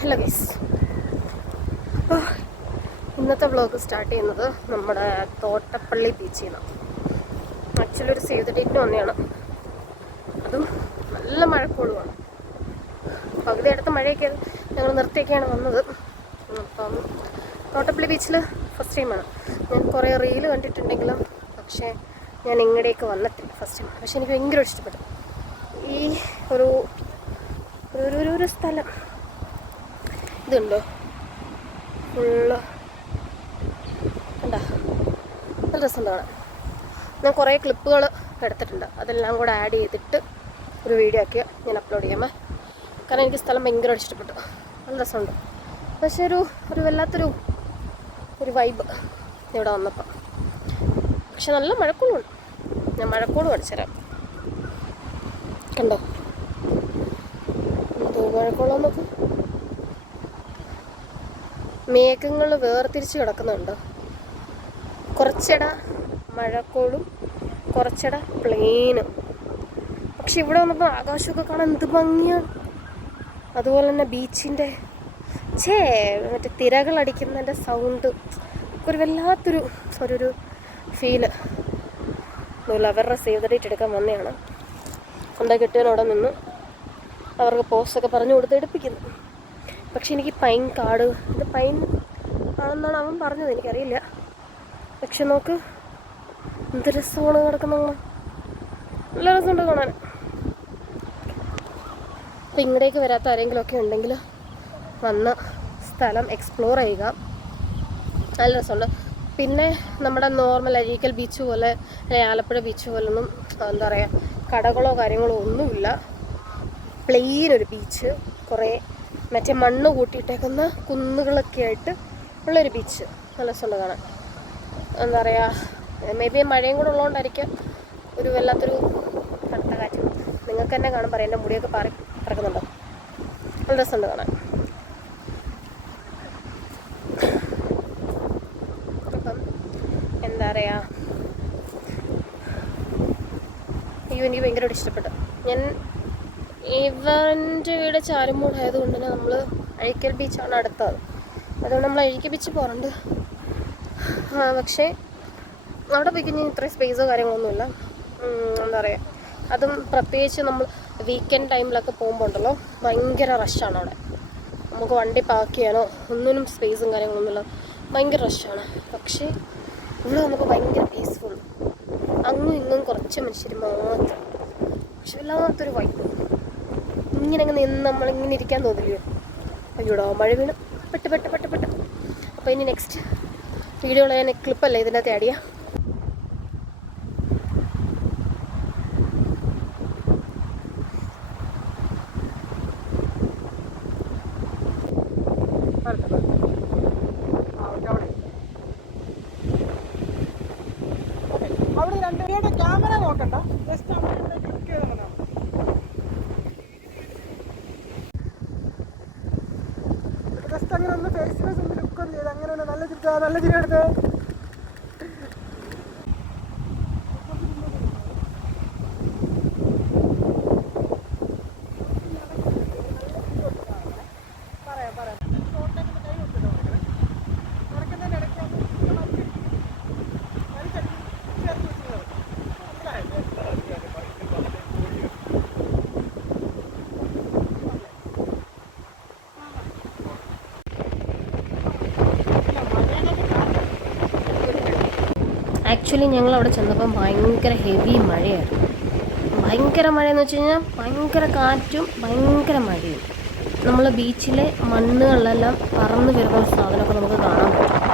Hello guys, അപ്പോൾ ഇന്നത്തെ vlog start ചെയ്യുന്നത് നമ്മുടെ തോട്ടപ്പള്ളി ബീച്ചിൽ നിന്നാണ്. ആക്ച്വലി ഒരു സേവ് ദ ഡേറ്റിന് വന്നെയാണ്. അതും നല്ല മഴക്കോളുമാണ്. പകുതി അടുത്ത മഴയൊക്കെ ഞങ്ങൾ നിർത്തിയൊക്കെയാണ് വന്നത്. അപ്പം തോട്ടപ്പള്ളി ബീച്ചിൽ ഫസ്റ്റ് ടൈമാണ്. ഞാൻ കുറേ റീല് കണ്ടിട്ടുണ്ടെങ്കിലും പക്ഷേ ഞാൻ ഇങ്ങടേക്ക് വന്നിട്ടില്ല ഫസ്റ്റ് ടൈം. പക്ഷെ എനിക്ക് ഭയങ്കര ഇഷ്ടപ്പെട്ടു ഈ ഒരു സ്ഥലം. ഇതുണ്ടോ ഫുള്ള് കണ്ടാ, നല്ല രസമുണ്ട് കാണാൻ. ഞാൻ കുറേ ക്ലിപ്പുകൾ എടുത്തിട്ടുണ്ട്, അതെല്ലാം കൂടെ ആഡ് ചെയ്തിട്ട് ഒരു വീഡിയോ ആക്കി ഞാൻ അപ്ലോഡ് ചെയ്യാമേ. കാരണം എനിക്ക് സ്ഥലം ഭയങ്കര ഇഷ്ടപ്പെട്ടു, നല്ല രസമുണ്ട്. പക്ഷേ ഒരു വല്ലാത്തൊരു വൈബ് ഇവിടെ വന്നപ്പോൾ. പക്ഷെ നല്ല മഴക്കോളുണ്ട്. ഞാൻ മഴക്കോള് കാണിച്ചു തരാം. കണ്ടോ എന്തോ മഴക്കോളം നോക്ക്. മേഘങ്ങൾ വേർതിരിച്ച് കിടക്കുന്നുണ്ട്. കുറച്ചിട മഴക്കോളും കുറച്ചിട പ്ലെയിനും. പക്ഷെ ഇവിടെ വന്നപ്പോൾ ആകാശമൊക്കെ കാണാൻ എന്ത് ഭംഗിയാണ്. അതുപോലെ തന്നെ ബീച്ചിൻ്റെ മറ്റേ തിരകളടിക്കുന്നതിൻ്റെ സൗണ്ട് ഒരു വല്ലാത്തൊരു ഒരു ഫീല്. അവരുടെ സേവ് ദ ഡേറ്റ് എടുക്കാൻ വന്നതാണ്. എന്താ കെട്ടിയവനവിടെ നിന്ന് അവർക്ക് പോസ്റ്റൊക്കെ പറഞ്ഞു കൊടുത്ത് എടുപ്പിക്കുന്നു. പക്ഷെ എനിക്ക് പൈൻ കാട്, ഇത് പൈൻ ആണെന്നാണ് അവൻ പറഞ്ഞത്, എനിക്കറിയില്ല. പക്ഷെ നോക്ക് എന്ത് രസമാണ് കിടക്കുന്നത്, നല്ല രസമുണ്ട് കാണാൻ. അപ്പം ഇങ്ങടേക്ക് വരാത്ത ആരെങ്കിലുമൊക്കെ ഉണ്ടെങ്കിൽ വന്ന് സ്ഥലം എക്സ്പ്ലോർ ചെയ്യുക, നല്ല രസമുണ്ട്. പിന്നെ നമ്മുടെ നോർമൽ അഴീക്കൽ ബീച്ച് പോലെ അല്ലെങ്കിൽ ആലപ്പുഴ ബീച്ച് പോലൊന്നും എന്താ പറയുക കടകളോ കാര്യങ്ങളോ ഒന്നുമില്ല. പ്ലെയിൻ ഒരു ബീച്ച്, കുറേ മറ്റേ മണ്ണ് കൂട്ടിയിട്ടേക്കുന്ന കുന്നുകളൊക്കെ ആയിട്ട് ഉള്ളൊരു ബീച്ച്, നല്ല രസമുണ്ട് കാണാൻ. എന്താ പറയുക, മേ ബി മഴയും കൂടെ ഉള്ളതുകൊണ്ടായിരിക്കാം ഒരു വല്ലാത്തൊരു തണുത്ത കാറ്റ്. നിങ്ങൾക്ക് തന്നെ കാണും, പറയാം എൻ്റെ മുടിയൊക്കെ പറക്കുന്നുണ്ടോ, നല്ല രസമുണ്ട് കാണാൻ. അപ്പം എന്താ പറയുക, അയ്യോ എനിക്ക് ഭയങ്കരമായിട്ട് ഇഷ്ടപ്പെട്ടു. ഞാൻ ഇവൻ്റെ വീട് ചാരുമൂട് ആയതുകൊണ്ട് തന്നെ നമ്മൾ അഴീക്കൽ ബീച്ചാണ് അടുത്തത്. അതുകൊണ്ട് നമ്മൾ അഴീക്കൽ ബീച്ച് പോകാറുണ്ട്. പക്ഷേ അവിടെ പോയി കഴിഞ്ഞാൽ ഇത്രയും സ്പേസോ കാര്യങ്ങളൊന്നുമില്ല. എന്താ പറയുക, അതും പ്രത്യേകിച്ച് നമ്മൾ വീക്കെൻഡ് ടൈമിലൊക്കെ പോകുമ്പോൾ ഉണ്ടല്ലോ ഭയങ്കര റഷാണ് അവിടെ. നമുക്ക് വണ്ടി പാർക്ക് ചെയ്യാനോ ഒന്നിനും സ്പേസും കാര്യങ്ങളൊന്നുമില്ല, ഭയങ്കര റഷാണ്. പക്ഷേ ഇവിടെ നമുക്ക് ഭയങ്കര പീസ്ഫുൾ, അങ്ങും ഇങ്ങും കുറച്ച് മനുഷ്യർ മാത്രം. പക്ഷെ വല്ലാത്തൊരു വൈബ്. ഇങ്ങനെ നിന്ന് നമ്മളിങ്ങനെ ഇരിക്കാൻ തോന്നില്ലയോ. അയ്യോടാ മഴ വീണ് പെട്ട്. അപ്പോൾ ഇനി നെക്സ്റ്റ് വീഡിയോയിൽ ഞാൻ ക്ലിപ്പല്ലേ ഇതിൻ്റെ അകത്ത് ആഡ് ചെയ്യാം. അവിടെ രണ്ടുപേരുടെ ക്യാമറ നോക്കണ്ട, ജസ്റ്റ് അവിടെ ക്ലിക്ക് ചെയ്താൽ മതി. ജസ്റ്റ് അങ്ങനെ ഒന്ന് ഫേസ് ഒന്ന് ലുക്ക് ഒന്ന് ചെയ്ത് അങ്ങനെ നല്ല ചിരി എടുത്ത് ആക്ച്വലി ഞങ്ങൾ അവിടെ ചെന്നപ്പം ഭയങ്കര ഹെവി മഴയായിരുന്നു. ഭയങ്കര മഴയെന്ന് വെച്ച് കഴിഞ്ഞാൽ ഭയങ്കര കാറ്റും ഭയങ്കര മഴയും. നമ്മൾ ബീച്ചിലെ മണ്ണുകളിലെല്ലാം പറന്ന് വരുന്ന സാധനമൊക്കെ നമുക്ക് കാണാൻ പറ്റും.